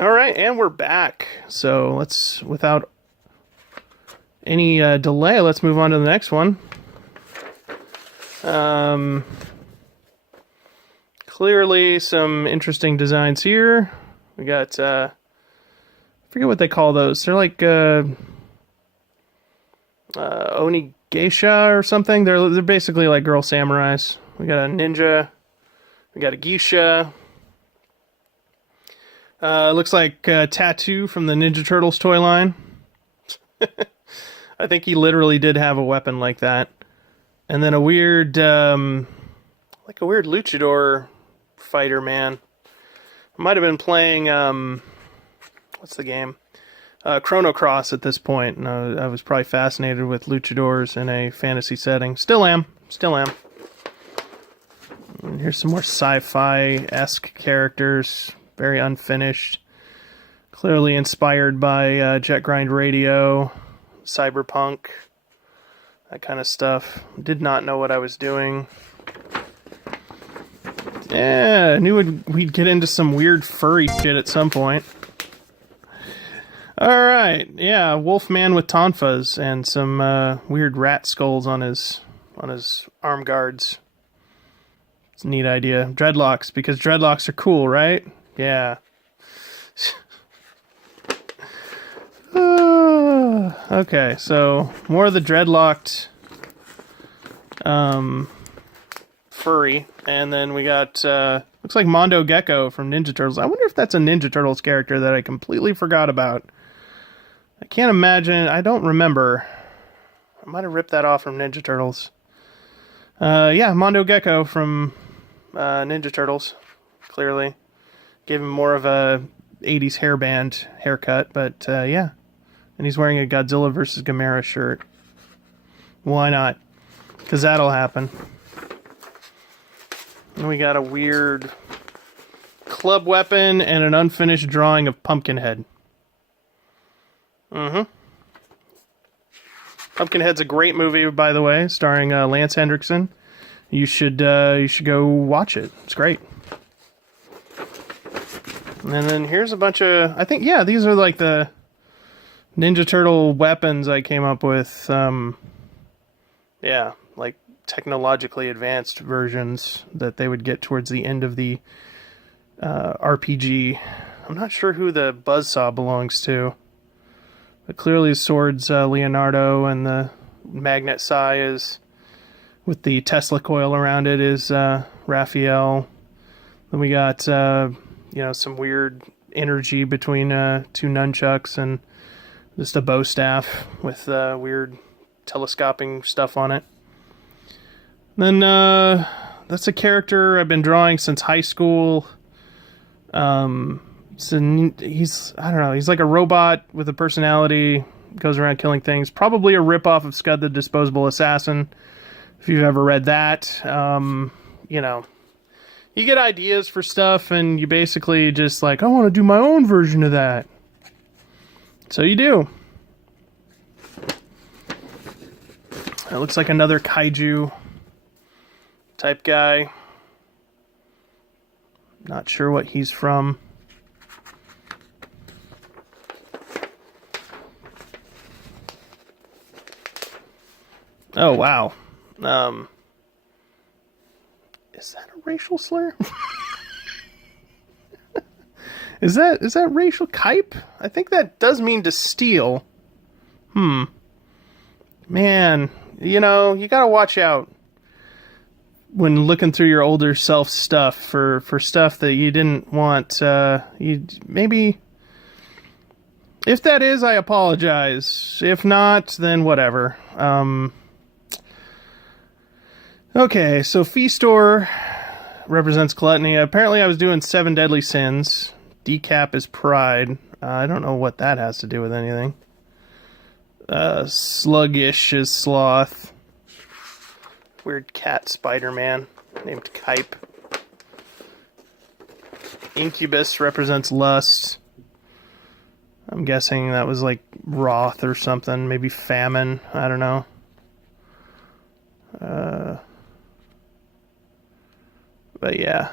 All right, and we're back. So let's, without any delay, let's move on to the next one. Clearly some interesting designs here. We got, I forget what they call those. They're like Onigeisha or something. They're basically like girl samurais. We got a ninja. We got a geisha. Looks like Tattoo from the Ninja Turtles toy line. I think he literally did have a weapon like that. And then a weird, like a weird luchador fighter man. Might have been playing, what's the game? Chrono Cross at this point. And I was probably fascinated with luchadors in a fantasy setting. Still am. And here's some more sci-fi-esque characters. Very unfinished. Clearly inspired by Jet Grind Radio, Cyberpunk, that kind of stuff. Did not know what I was doing. Yeah, I knew we'd get into some weird furry shit at some point. Alright, yeah, Wolfman with tonfas and some weird rat skulls on his arm guards. It's a neat idea. Dreadlocks, because dreadlocks are cool, right? Yeah. Okay, so more of the dreadlocked furry, and then we got looks like Mondo Gecko from Ninja Turtles. I wonder if that's a Ninja Turtles character that I completely forgot about. I can't imagine. I don't remember. I might have ripped that off from Ninja Turtles. Yeah, Mondo Gecko from Ninja Turtles. Clearly. Gave him more of a 80s hairband haircut, but yeah. And he's wearing a Godzilla vs. Gamera shirt. Why not? Because that'll happen. And we got a weird club weapon and an unfinished drawing of Pumpkinhead. Pumpkinhead's a great movie, by the way, starring Lance Hendrickson. You should go watch it. It's great. And then here's a bunch of, I think, yeah, these are like the Ninja Turtle weapons I came up with. Yeah, like technologically advanced versions that they would get towards the end of the RPG. I'm not sure who the buzzsaw belongs to. But clearly Sword's Leonardo, and the magnet sai is, with the Tesla coil around it, is Raphael. Then we got, some weird energy between two nunchucks and just a bow staff with weird telescoping stuff on it. Then that's a character I've been drawing since high school. He's like a robot with a personality, goes around killing things. Probably a ripoff of Scud the Disposable Assassin, if you've ever read that. You get ideas for stuff, and you basically just like, I want to do my own version of that. So you do. It looks like another kaiju type guy. Not sure what he's from. Oh, wow. Is that a racial slur? Is that racial? Kipe? I think that does mean to steal. Man, you gotta watch out when looking through your older self stuff for stuff that you didn't want. Maybe, if that is, I apologize. If not, then whatever. Okay, so Feastor represents gluttony. Apparently I was doing 7 deadly sins. Decap is pride. I don't know what that has to do with anything. Sluggish is sloth. Weird cat Spider-Man named Kipe. Incubus represents lust. I'm guessing that was like wrath or something. Maybe famine. I don't know. But yeah.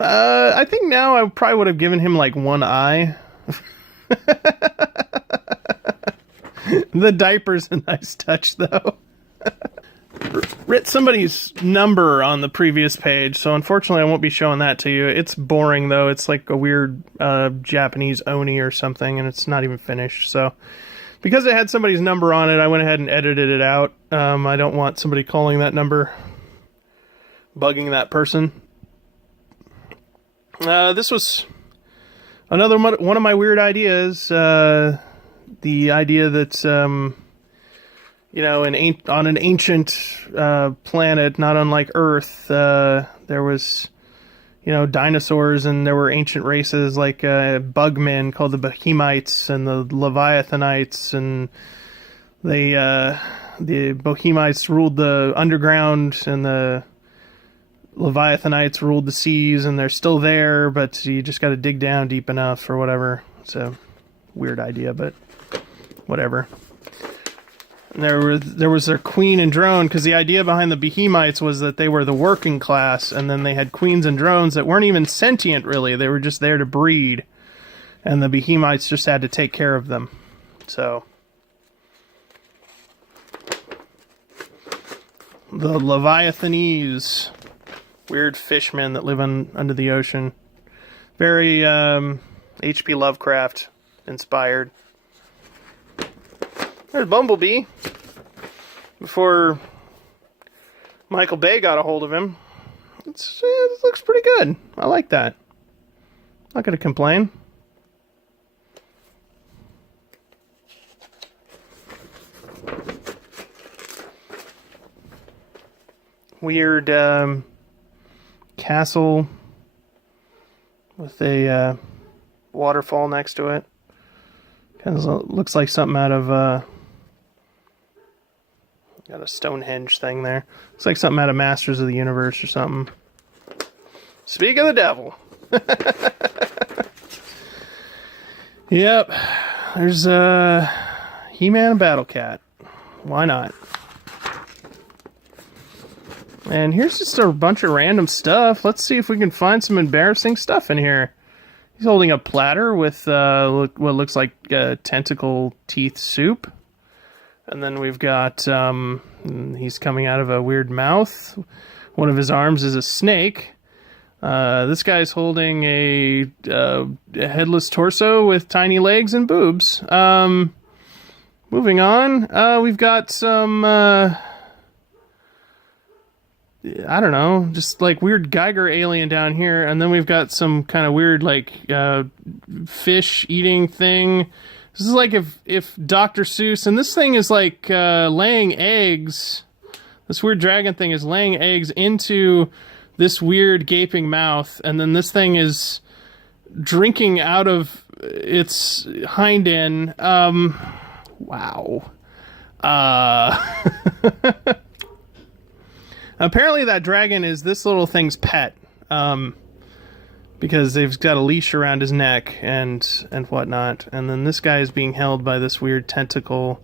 I think now I probably would have given him like one eye. The diaper's a nice touch, though. Writ somebody's number on the previous page, so unfortunately I won't be showing that to you. It's boring, though. It's like a weird Japanese oni or something, and it's not even finished. So because it had somebody's number on it, I went ahead and edited it out. I don't want somebody calling that number, bugging that person. This was another one of my weird ideas. The idea that, you know, on an ancient planet, not unlike Earth, there was, you know, dinosaurs, and there were ancient races like bugmen called the Bohemites and the Leviathanites, and the Bohemites ruled the underground, and the Leviathanites ruled the seas, and they're still there, but you just got to dig down deep enough or whatever. It's a weird idea, but whatever. And there was their queen and drone, because the idea behind the Bohemites was that they were the working class, and then they had queens and drones that weren't even sentient, really. They were just there to breed, and the Bohemites just had to take care of them. So the Leviathanese, weird fishmen that live under the ocean. Very H.P. Lovecraft inspired. There's Bumblebee. Before Michael Bay got a hold of him. It looks pretty good. I like that. Not going to complain. Weird castle with a waterfall next to it. Kind of looks like something out of got a Stonehenge thing there. Looks like something out of Masters of the Universe or something. Speak of the devil. Yep. There's He-Man and Battle Cat. Why not? And here's just a bunch of random stuff. Let's see if we can find some embarrassing stuff in here. He's holding a platter with what looks like tentacle teeth soup. And then we've got, he's coming out of a weird mouth. One of his arms is a snake. This guy's holding a headless torso with tiny legs and boobs. Moving on, we've got some, I don't know, just like weird Geiger alien down here. And then we've got some kind of weird, like, fish eating thing. This is like if Dr. Seuss, and this thing is like laying eggs. This weird dragon thing is laying eggs into this weird gaping mouth, and then this thing is drinking out of its hind end. Wow. Apparently that dragon is this little thing's pet. Because they've got a leash around his neck and whatnot. And then this guy is being held by this weird tentacle.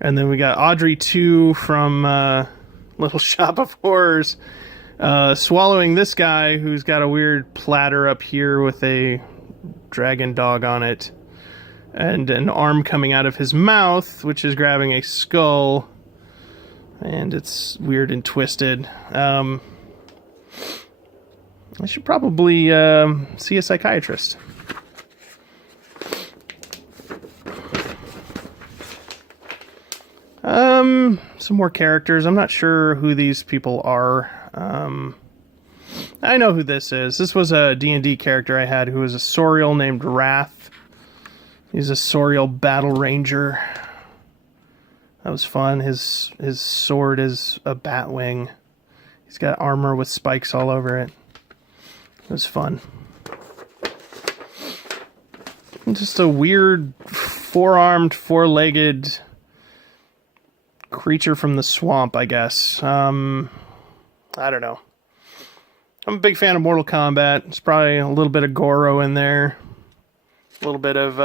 And then we got Audrey 2 from Little Shop of Horrors swallowing this guy who's got a weird platter up here with a dragon dog on it. And an arm coming out of his mouth, which is grabbing a skull. And it's weird and twisted. I should probably see a psychiatrist. Some more characters. I'm not sure who these people are. I know who this is. This was a D&D character I had who was a Sorial named Wrath. He's a Sorial battle ranger. That was fun. His sword is a bat wing. He's got armor with spikes all over it. It was fun. Just a weird four-armed, four-legged creature from the swamp, I guess. I don't know. I'm a big fan of Mortal Kombat. There's probably a little bit of Goro in there. A little bit of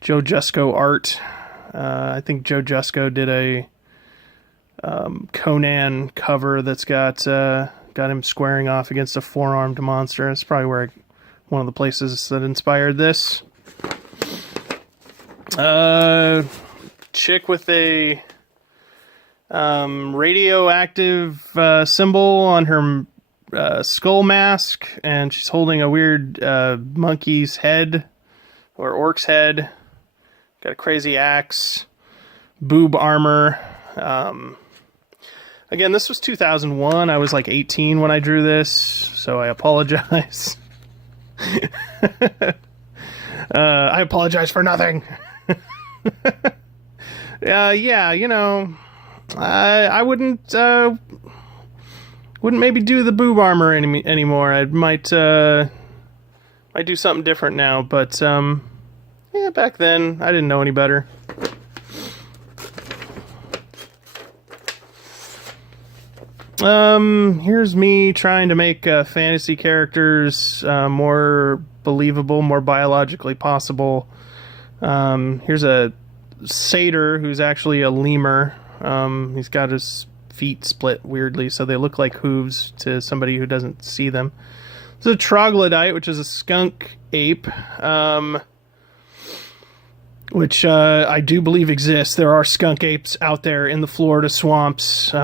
Joe Jusko art. I think Joe Jusko did a Conan cover that's got got him squaring off against a four-armed monster. That's probably where one of the places that inspired this. Chick with a radioactive symbol on her skull mask, and she's holding a weird monkey's head, or orc's head. Got a crazy axe, boob armor. Again, this was 2001. I was like 18 when I drew this, so I apologize. I apologize for nothing. Yeah, you know, I wouldn't maybe do the boob armor anymore. I might do something different now, but yeah, back then I didn't know any better. Here's me trying to make fantasy characters more believable, more biologically possible. Here's a satyr who's actually a lemur. He's got his feet split weirdly, so they look like hooves to somebody who doesn't see them. It's a troglodyte, which is a skunk ape, which I do believe exists. There are skunk apes out there in the Florida swamps,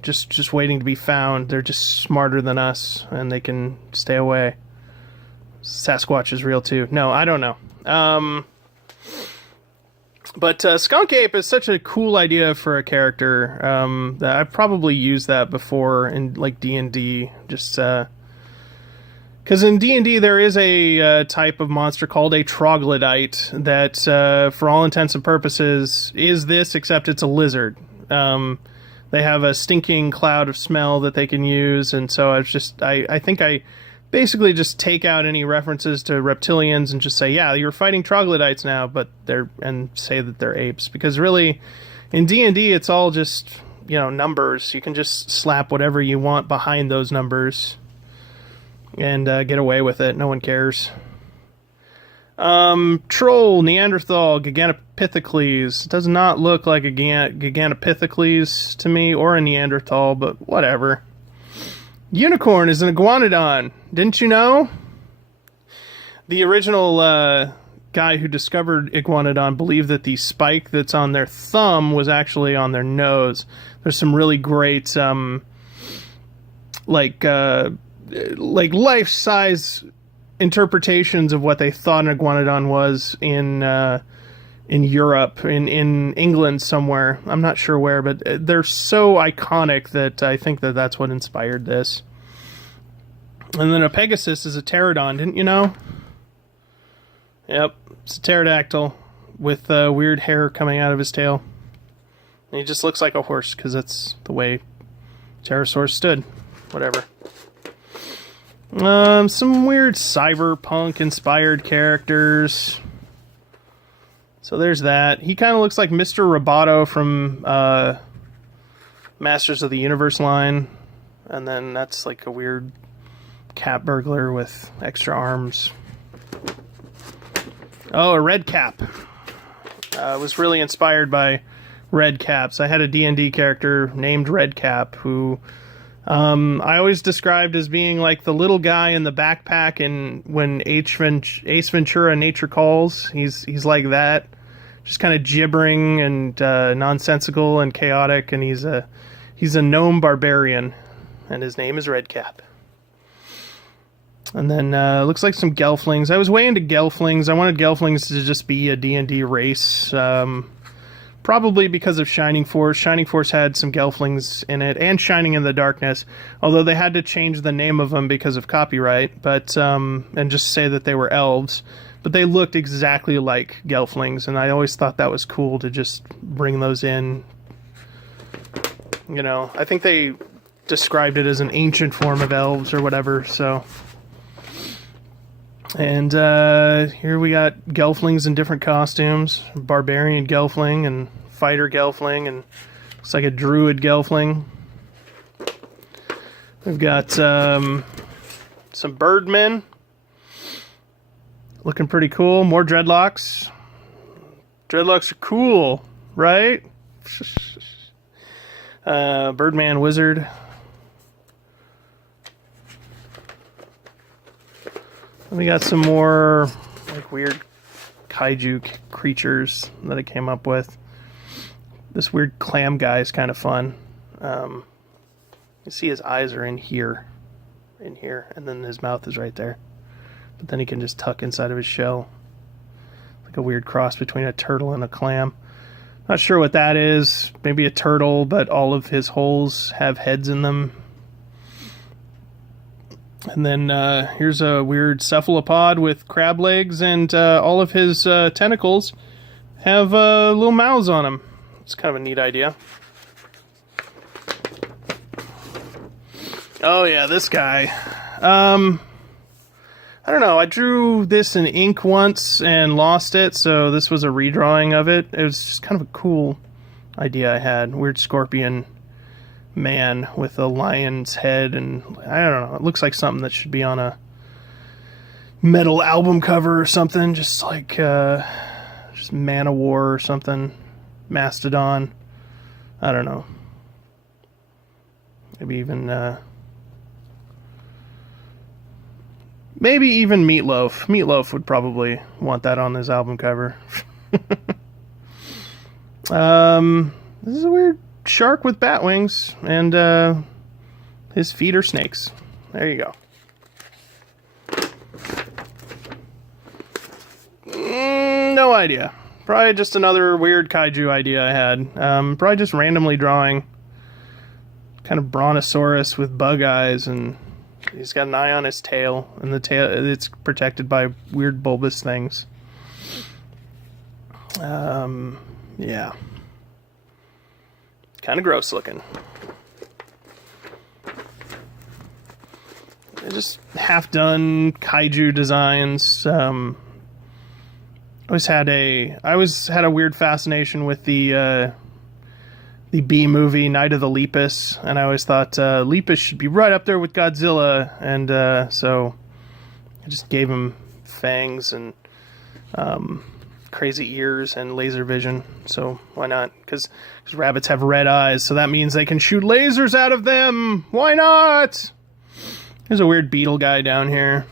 just waiting to be found. They're just smarter than us, and they can stay away. Sasquatch is real too. No, I don't know. But skunk ape is such a cool idea for a character that I've probably used that before in like D&D. Just because in D&D there is a type of monster called a troglodyte that, for all intents and purposes, is this, except it's a lizard. They have a stinking cloud of smell that they can use, and so I think I basically just take out any references to reptilians and just say, yeah, you're fighting troglodytes now, and say that they're apes. Because really, in D&D, it's all just, numbers. You can just slap whatever you want behind those numbers and get away with it. No one cares. Troll, Neanderthal, Gigantopithecles. Does not look like a Gigantopithecles to me, or a Neanderthal, but whatever. Unicorn is an iguanodon. Didn't you know? The original guy who discovered iguanodon believed that the spike that's on their thumb was actually on their nose. There's some really great, like life-size interpretations of what they thought an iguanodon was in Europe, in England somewhere. I'm not sure where, but they're so iconic that I think that that's what inspired this. And then a Pegasus is a pterodon, didn't you know? Yep, it's a pterodactyl with weird hair coming out of his tail. And he just looks like a horse because that's the way pterosaurs stood. Whatever. Some weird cyberpunk-inspired characters. So there's that. He kind of looks like Mr. Roboto from Masters of the Universe line. And then that's like a weird cat burglar with extra arms. Oh, a red cap. Was really inspired by red caps. I had a D&D character named Red Cap who I always described as being like the little guy in the backpack and when Ace Ventura Nature Calls. He's like that. Just kind of gibbering and nonsensical and chaotic, and he's a gnome barbarian, and his name is Red Cap. And then looks like some Gelflings. I was way into Gelflings. I wanted Gelflings to just be a D&D race. Probably because of Shining Force. Shining Force had some Gelflings in it, and Shining in the Darkness, although they had to change the name of them because of copyright, but and just say that they were elves. But they looked exactly like Gelflings, and I always thought that was cool to just bring those in. I think they described it as an ancient form of elves or whatever, so... And here we got Gelflings in different costumes. Barbarian Gelfling and Fighter Gelfling, and looks like a Druid Gelfling. We've got some Birdmen. Looking pretty cool. More Dreadlocks. Dreadlocks are cool, right? Birdman Wizard. We got some more like weird kaiju creatures that I came up with. This weird clam guy is kind of fun. You see his eyes are in here, and then his mouth is right there. But then he can just tuck inside of his shell. Like a weird cross between a turtle and a clam. Not sure what that is. Maybe a turtle, but all of his holes have heads in them. And then here's a weird cephalopod with crab legs, and all of his tentacles have little mouths on them. It's kind of a neat idea. Oh yeah, this guy. I don't know, I drew this in ink once and lost it, so this was a redrawing of it. It was just kind of a cool idea I had. Weird scorpion man with a lion's head, and I don't know, it looks like something that should be on a metal album cover or something, just like just Man-O-War or something. Mastodon. I don't know. Maybe even Meatloaf. Meatloaf would probably want that on his album cover. This is a weird shark with bat wings, and his feet are snakes. There you go. No idea. Probably just another weird kaiju idea I had. Probably just randomly drawing kind of brontosaurus with bug eyes, and he's got an eye on his tail, and the tail, it's protected by weird bulbous things. Yeah. Kind of gross looking. Just half done kaiju designs. I always had a weird fascination with the B movie Night of the Lepus, and I always thought Lepus should be right up there with Godzilla, and so I just gave him fangs and crazy ears and laser vision. So why not? Because rabbits have red eyes, so that means they can shoot lasers out of them. Why not? There's a weird beetle guy down here.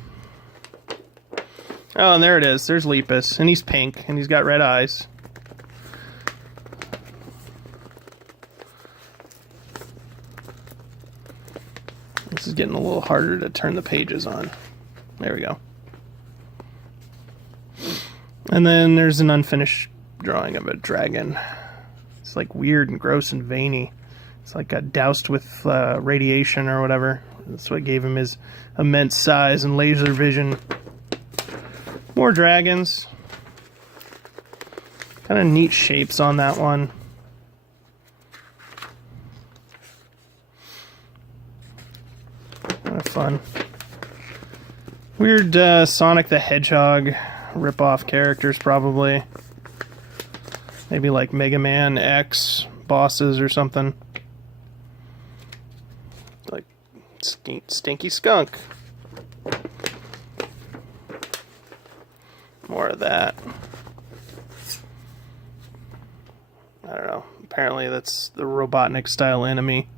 Oh, and there it is. There's Lepus, and he's pink, and he's got red eyes. This is getting a little harder to turn the pages on. There we go. And then there's an unfinished drawing of a dragon. It's like weird and gross and veiny. It's like got doused with radiation or whatever. That's what gave him his immense size and laser vision. More dragons. Kind of neat shapes on that one. Kind of fun. Weird Sonic the Hedgehog rip-off characters, probably. Maybe like Mega Man X bosses or something. Like Stinky Skunk. More of that. I don't know. Apparently that's the Robotnik style enemy.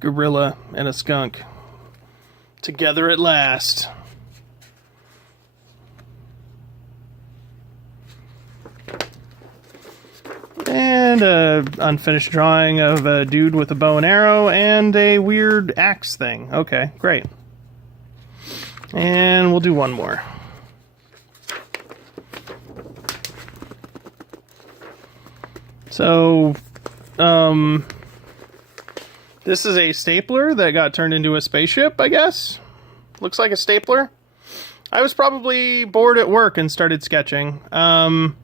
Gorilla and a skunk. Together at last. And an unfinished drawing of a dude with a bow and arrow and a weird axe thing. Okay, great. And we'll do one more. So, this is a stapler that got turned into a spaceship, I guess. Looks like a stapler. I was probably bored at work and started sketching. And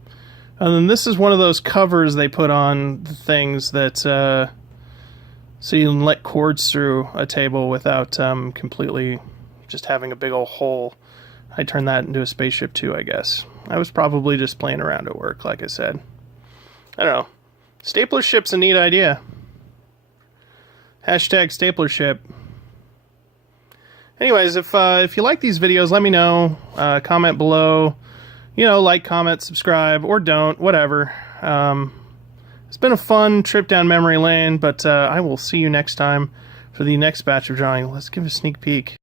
then this is one of those covers they put on the things that, so you can let cords through a table without completely just having a big old hole. I turned that into a spaceship too, I guess. I was probably just playing around at work, like I said. I don't know. Stapler ship's a neat idea. Hashtag stapler ship. Anyways, if you like these videos, let me know. Comment below. You know, like, comment, subscribe, or don't. Whatever. It's been a fun trip down memory lane, but I will see you next time for the next batch of drawing. Let's give a sneak peek.